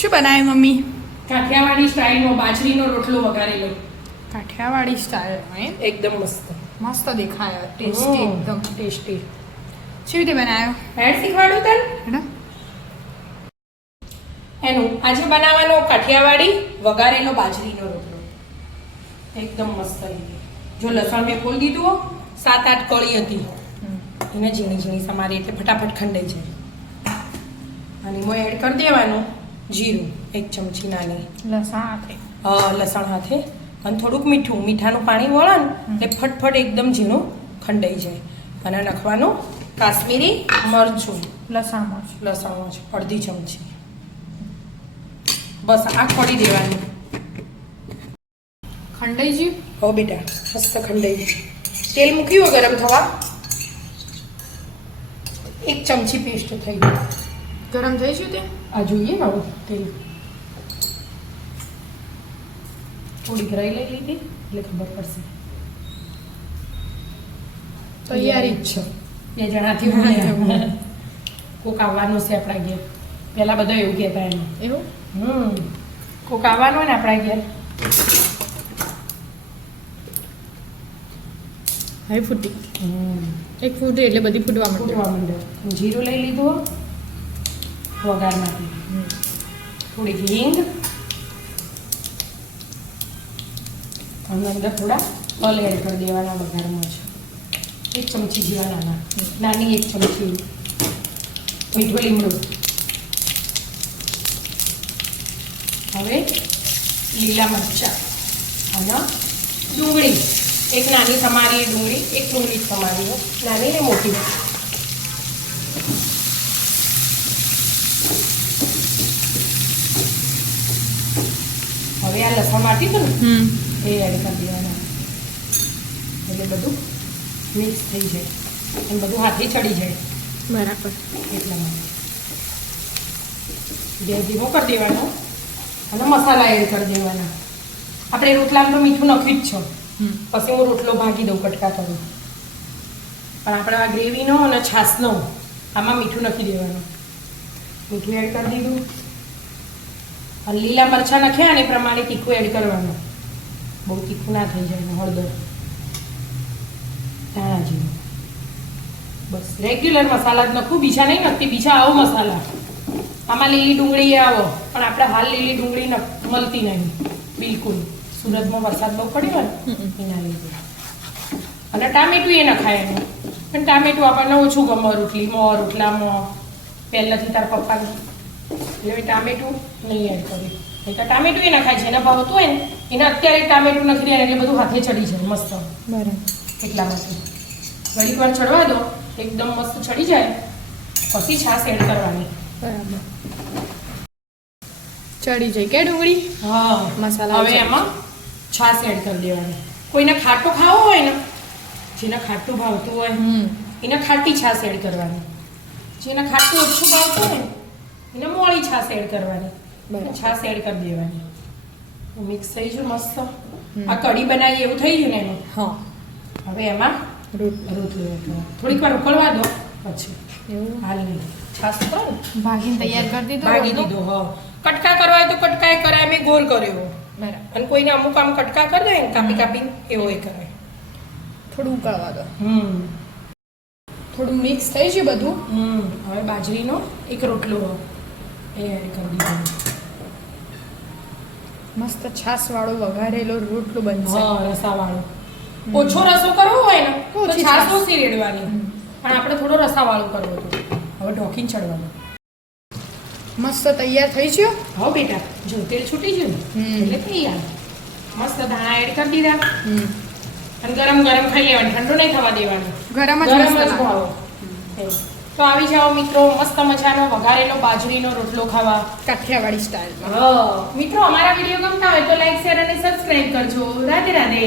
શું બનાવે મમ્મી? કાઠિયાવાડી સ્ટાઇલનો બાજરીનો રોટલો વઘારેલો. કાઠિયાવાડી સ્ટાઇલ એકદમ મસ્ત મસ્ત દેખાય, ટેસ્ટી, એકદમ ટેસ્ટી. કેવી રીતે બનાવ્યો? હેડ શીખવાડું તને હેડા એનું આજે બનાવવાનો કાઠિયાવાડી વઘારેલો બાજરીનો રોટલો. એકદમ મસ્ત રીતે. જો લસણ મેં ખોલી દીધું હો, 7-8 કળી હતી એને ઝીણી ઝીણી સમારી એટલે ફટાફટ ખંડાઈ જાય. અને એમાં એડ કરી દેવાનું જીરું 1 ચમચી નાની, લસણ હાથે, અને થોડુંક મીઠું. મીઠાનું પાણી વળે ને એટલે ફટફટ એકદમ ઝીણું ખંડાઈ જાય. અને નાખવાનું કાશ્મીરી મરચું, લસણ મરચ, અડધી ચમચી. બસ આ ખોડી દેવાનું. ખંડાઈ ગયું? હો બેટા, મસ્ત ખંડાઈ ગયું. તેલ મૂક્યું ગરમ થવા, 1 ચમચી પેસ્ટ થઈ ગયું. ગરમ થઈ ગયું તે? આ જોઈએ ને હવે તેલ થોડી ગ્રાઈ લઈ લીધી એટલે ખબર પડશે. તૈયારી જ છે. 2 જણાથી ભણ્યા. કોક આવવાનું છે આપણા ઘેર. પહેલા બધા એવું કહેતા એમ. એવું? કોક આવવાનું ને આપણા ઘેર. હાઈ ફૂટી. એક ફૂટી એટલે બધી ફૂટવા માંડે. જીરું લઈ લીધું વઘારમાંથી, થોડી હિંગ, અને અંદર થોડા તલ એડ કરી દેવાના વઘારમાં છે. 1 ચમચી જેવા નાની 1 ચમચી મીઠું લીમડું. હવે લીલા મરચાં અને ડુંગળી, 1 નાની સમારી ડુંગળી, 1 ડુંગળી સમારી, નાની ને મોટી. હવે આ લસણ વાટી હતું ને એ એડ કરી દેવાના એટલે બધું મિક્સ થઈ જાય અને બધું હાથે ચડી જાય. બરાબર. એટલા માટે ગેસ ધીમો કરી દેવાનો અને મસાલા એડ કરી દેવાના. આપણે રોટલામાં તો મીઠું નાખ્યું જ છે, પછી હું રોટલો ભાગી દઉં, કટકા કરું. પણ આપણે આ ગ્રેવીનો અને છાશનો આમાં મીઠું નાખી દેવાનું. મીઠું એડ કરી દીધું અને લીલા મરચાં નાખ્યા અને એ પ્રમાણે તીખું એડ કરવાનું. બહુ તીખું ના થઈ જાય. હળદર, ધાણા જીરું, બસ રેગ્યુલર મસાલા જ નાખું, બીજા નહીં નાખતી. બીજા આવો મસાલા આમાં લીલી ડુંગળી આવો, પણ આપણે હાલ લીલી ડુંગળી મળતી નહીં બિલકુલ. સુરતમાં વરસાદ બહુ પડ્યો ને એના લીધે. અને ટામેટું એ નખાય એનું, પણ ટામેટું આપણને ઓછું ગમે રોટલીમાં, રોટલામાં પહેલાંથી તાર પપ્પાને, એટલે ટામેટું નહીં એડ કર્યું. નહીં તો ટામેટું એ નખાય છે, એને ભાવતું હોય ને એને અત્યારે ટામેટું નાખી દે એટલે બધું હાથે ચડી જાય મસ્ત. બરાબર. એટલા માટે ઘડીક વાર ચડવા દો, એકદમ મસ્ત ચડી જાય પછી છાશ એડ કરવાની. બરાબર. ચડી જાય કે ડુંગળી? હા, મસાલા હવે એમાં છાશ એડ કરી દેવાની. કોઈને ખાટું ખાવું હોય ને, જેને ખાટું ભાવતું હોય એને ખાટી છાશ એડ કરવાની. જેને ખાટું ઓછું ભાવતું હોય એને મોળી છાશ એડ કરવાની. છાશ એડ કરી દેવાની. મિક્સ થઈ ગયું મસ્ત. આ કઢી બનાવી એવું થઈ ગયું ને એનું. હા. હવે એમાં રોટલી થોડીક વાર ઉકળવા દો પછી એવું હાલ નહીં. છાશ તો ભાગીને તૈયાર કરી દીધું? ભાગી દીધો. હા, કટકા કરવા હોય તો કટકા કરાય, મેં ગોળ કર્યો. બરાબર. અને કોઈને અમુક આમ કટકા કરી દે ને કાપી કાપીને એવો એ કરાય. થોડું ઉકળવા દો. થોડું મિક્સ થઈ ગયું બધું. હવે બાજરીનો એક રોટલો એ એડ કરી દીધો. મસ્ત છાશ વાળો વઘારેલો રોટલો બનશે. હા, રસાવાળો. ઓછો રસો કરવો હોય ને તો ઓછી છાશ છાશ. ઓછી રેડવાની, પણ આપણે થોડો રસાવાળો કરવો હતો. હવે ઢોકીને ચડવાનું. મસ્ત તૈયાર થઈ ગયો. હા બેટા, જો તેલ છૂટી ગયું ને એટલે તૈયાર. મસ્ત દાણા એડ કરી દીધા અને ગરમ ગરમ ખાઈ લેવાનું, ઠંડુ નહીં થવા દેવાનું. ગરમ જ ગરમ મસ્ત જ લાગે. ભાવો. તો આવી જાઓ મિત્રો, મસ્ત મજાનો વઘારેલો બાજરીનો રોટલો ખાવા કાઠિયાવાડી સ્ટાઇલમાં. મિત્રો. અમારા વિડીયો ગમતા હોય તો લાઈક, શેર અને સબસ્ક્રાઇબ કરજો. રાધે રાધે.